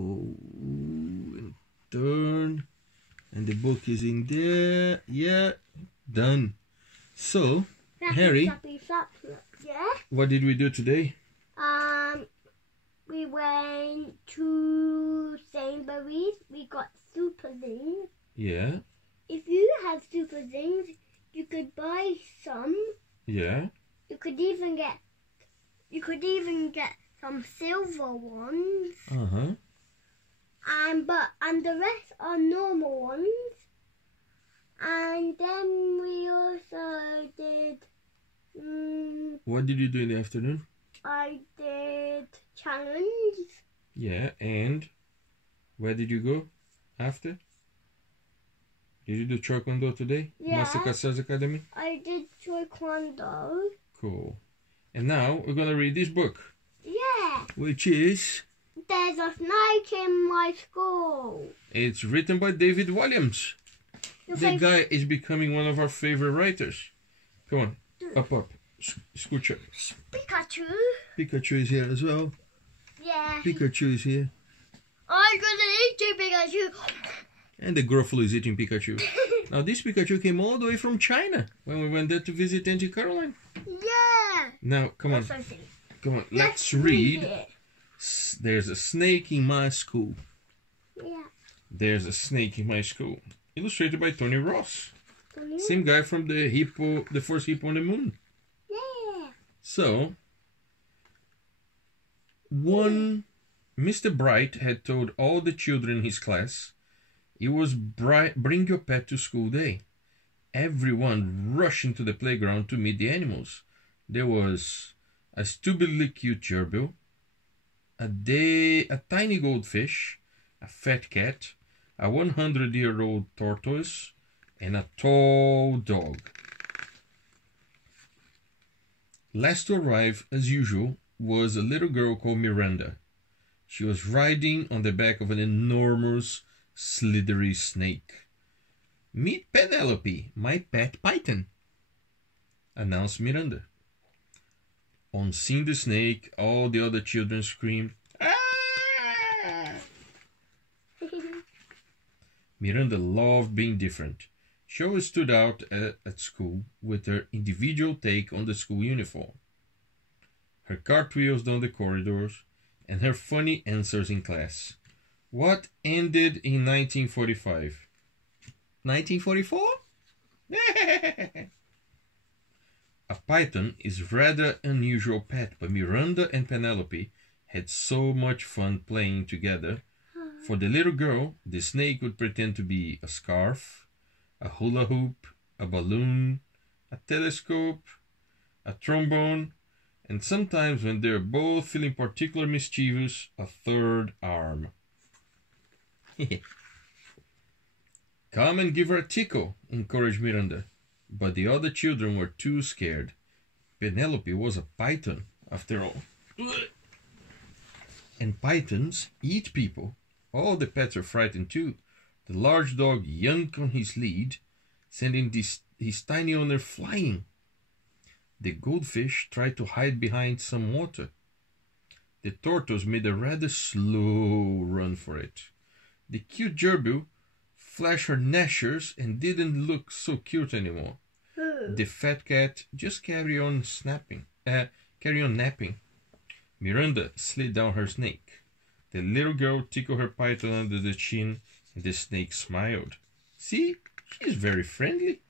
and turn. And the book is in there. Yeah, done. So, Harry, yeah? What did we do today? We went to Sainsbury's. We got super things. Yeah. If you have super things, you could buy some. Yeah. You could even get some silver ones. And the rest are normal ones. And then we also did. What did you do in the afternoon? I did challenge. Yeah, and where did you go after? Did you do Taekwondo today? Yeah. Master Cassar's Academy? I did Taekwondo. Cool. And now we're going to read this book. Yeah. Which is? There's a Snake in My School. It's written by David Walliams. The guy is becoming one of our favorite writers. Come on. Up. Scooch up. Pikachu. Pikachu is here as well. Yeah. Pikachu is here. I'm gonna eat you, Pikachu. And the Gruffalo is eating Pikachu. Now this Pikachu came all the way from China when we went there to visit Auntie Caroline. Yeah. Now, come on. Let's read. There's a snake in my school. Yeah. There's a snake in my school. Illustrated by Tony Ross. Same guy from the first hippo on the moon. Yeah. So, Mr. Bright had told all the children in his class it was bring your pet to school day. Everyone rushed into the playground to meet the animals. There was a stupidly cute gerbil, a tiny goldfish, a fat cat, a 100-year-old tortoise, and a tall dog. Last to arrive, as usual, was a little girl called Miranda. She was riding on the back of an enormous, slithery snake. Meet Penelope, my pet python, announced Miranda. On seeing the snake, all the other children screamed, "Ah!" Miranda loved being different. She always stood out at school with her individual take on the school uniform, her cartwheels down the corridors, and her funny answers in class. What ended in 1945? 1944? A python is rather unusual pet, but Miranda and Penelope had so much fun playing together. For the little girl, the snake would pretend to be a scarf, a hula hoop, a balloon, a telescope, a trombone, and sometimes, when they're both feeling particularly mischievous, a third arm. Come and give her a tickle, encouraged Miranda. But the other children were too scared. Penelope was a python, after all. And pythons eat people. All the pets are frightened too. The large dog yanked on his lead, sending his tiny owner flying. The goldfish tried to hide behind some water. The tortoise made a rather slow run for it. The cute gerbil flashed her gnashers and didn't look so cute anymore. The fat cat just carried on napping. Miranda slid down her snake. The little girl tickled her python under the chin, and the snake smiled. See, she's very friendly.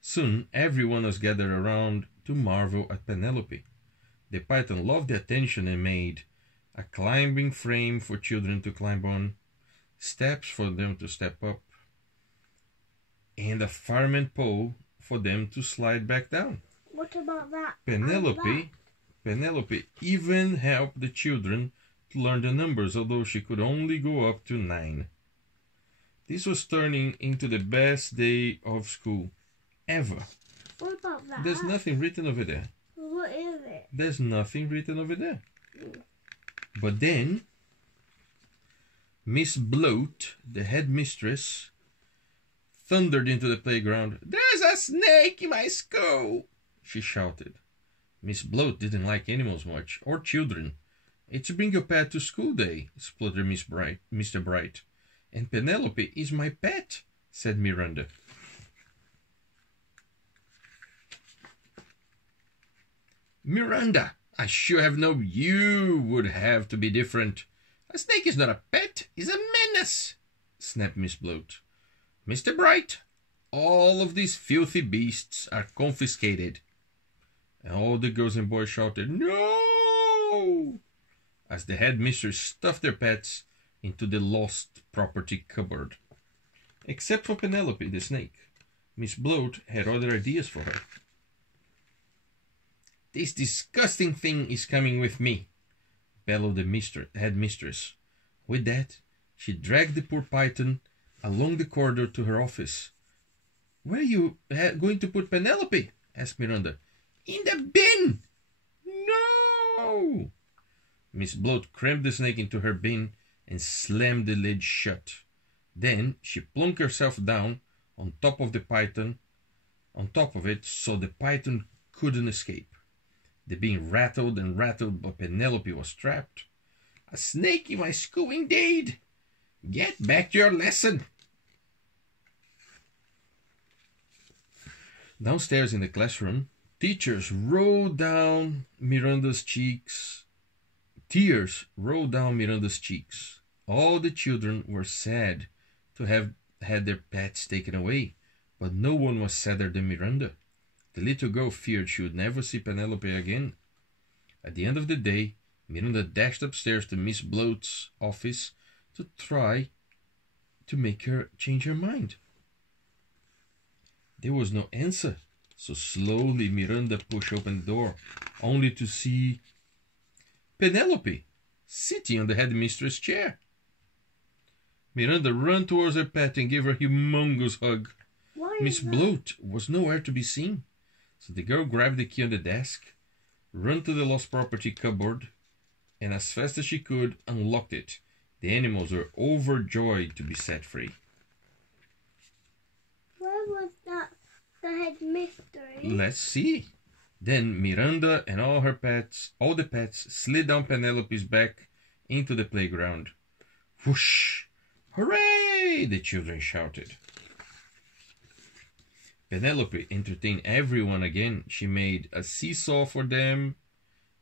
Soon everyone was gathered around to marvel at Penelope. The python loved the attention and made a climbing frame for children to climb on, steps for them to step up, and a fireman pole for them to slide back down. What about that? Penelope even helped the children to learn the numbers, although she could only go up to 9. This was turning into the best day of school ever. What about that? There's nothing written over there. What is it? There's nothing written over there. But then, Miss Bloat, the headmistress, thundered into the playground. "There's a snake in my school!" she shouted. Miss Bloat didn't like animals much, or children. It's bring your pet to school day, spluttered Mr. Bright. And Penelope is my pet, said Miranda. Miranda, I sure have known you would have to be different. A snake is not a pet, it's a menace, snapped Miss Bloat. Mr. Bright, all of these filthy beasts are confiscated. And all the girls and boys shouted, No! As the headmistress stuffed their pets into the lost property cupboard. Except for Penelope the snake. Miss Bloat had other ideas for her. This disgusting thing is coming with me, bellowed the headmistress. With that, she dragged the poor python along the corridor to her office. Where are you going to put Penelope? Asked Miranda. In the bin! No! Miss Bloat crammed the snake into her bin and slammed the lid shut. Then she plunked herself down on top of it so the python couldn't escape. The bin rattled and rattled, but Penelope was trapped. A snake in my school indeed! Get back to your lesson! Downstairs in the classroom, tears rolled down Miranda's cheeks. All the children were sad to have had their pets taken away, but no one was sadder than Miranda. The little girl feared she would never see Penelope again. At the end of the day, Miranda dashed upstairs to Miss Bloat's office to try to make her change her mind. There was no answer, so slowly Miranda pushed open the door, only to see Penelope sitting on the headmistress' chair. Miranda ran towards her pet and gave her a humongous hug. Miss Bloat was nowhere to be seen, so the girl grabbed the key on the desk, ran to the lost property cupboard, and as fast as she could, unlocked it. The animals were overjoyed to be set free. Where was that? The headmistress? Let's see. Then Miranda and all the pets, slid down Penelope's back into the playground. Whoosh! Hooray! The children shouted. Penelope entertained everyone again. She made a seesaw for them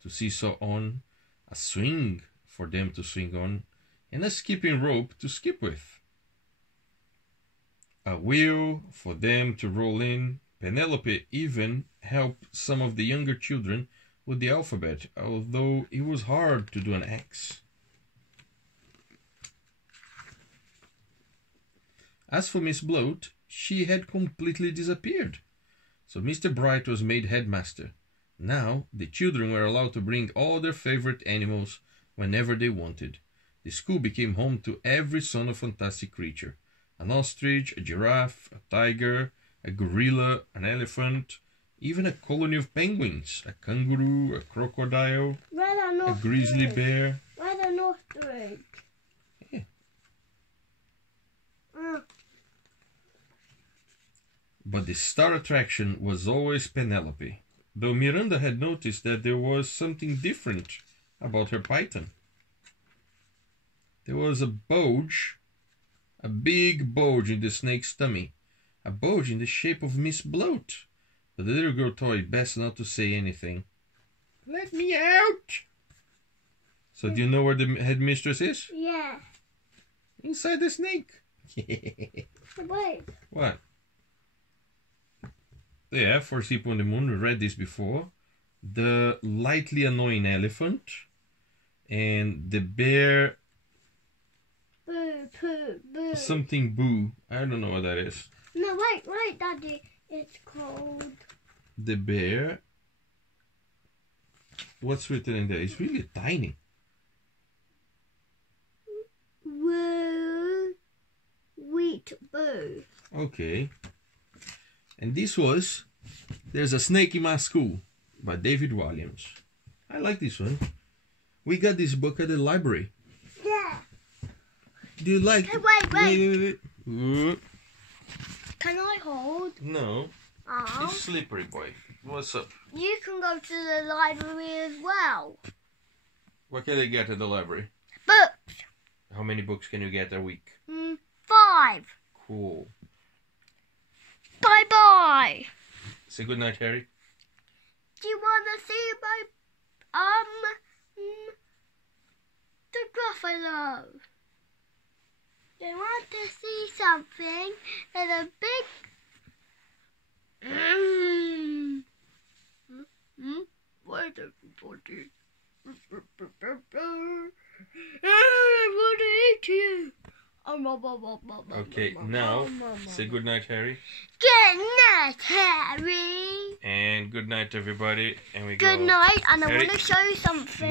to seesaw on, a swing for them to swing on, and a skipping rope to skip with. A wheel for them to roll in. Penelope even helped some of the younger children with the alphabet, although it was hard to do an X. As for Miss Bloat, she had completely disappeared. So Mr. Bright was made headmaster. Now the children were allowed to bring all their favorite animals whenever they wanted. The school became home to every sort of fantastic creature. An ostrich, a giraffe, a tiger, a gorilla, an elephant, even a colony of penguins, a kangaroo, a crocodile, a grizzly bear. Where's an ostrich? Yeah. But the star attraction was always Penelope, though Miranda had noticed that there was something different about her python. There was a big bulge in the snake's tummy, a bulge in the shape of Miss Bloat. But the little girl thought it best not to say anything. Let me out! So do you know where the headmistress is? Yeah. Inside the snake. Wait. What? Yeah, for Sipo and the Moon, we read this before. The lightly annoying elephant and the bear. Boo, poo, boo. Something boo. I don't know what that is. No, wait, Daddy. It's called... The bear. What's written in there? It's really tiny. Woo, wheat, boo. Okay. And this was There's a Snake in My School by David Walliams. I like this one. We got this book at the library. Yeah. Do you like it? Wait. Wait. Can I hold? No. Oh. It's slippery, boy. What's up? You can go to the library as well. What can they get at the library? Books. How many books can you get a week? 5. Cool. Bye-bye. Say good night, Harry. Do you want to see my, the Gruffalo? Do you want to see something? There's a big... Where's everybody? I want to eat you. Okay, now say good night, Harry. Good night, Harry. And good night, everybody. And we Good go. night, and I Harry. want to show you something.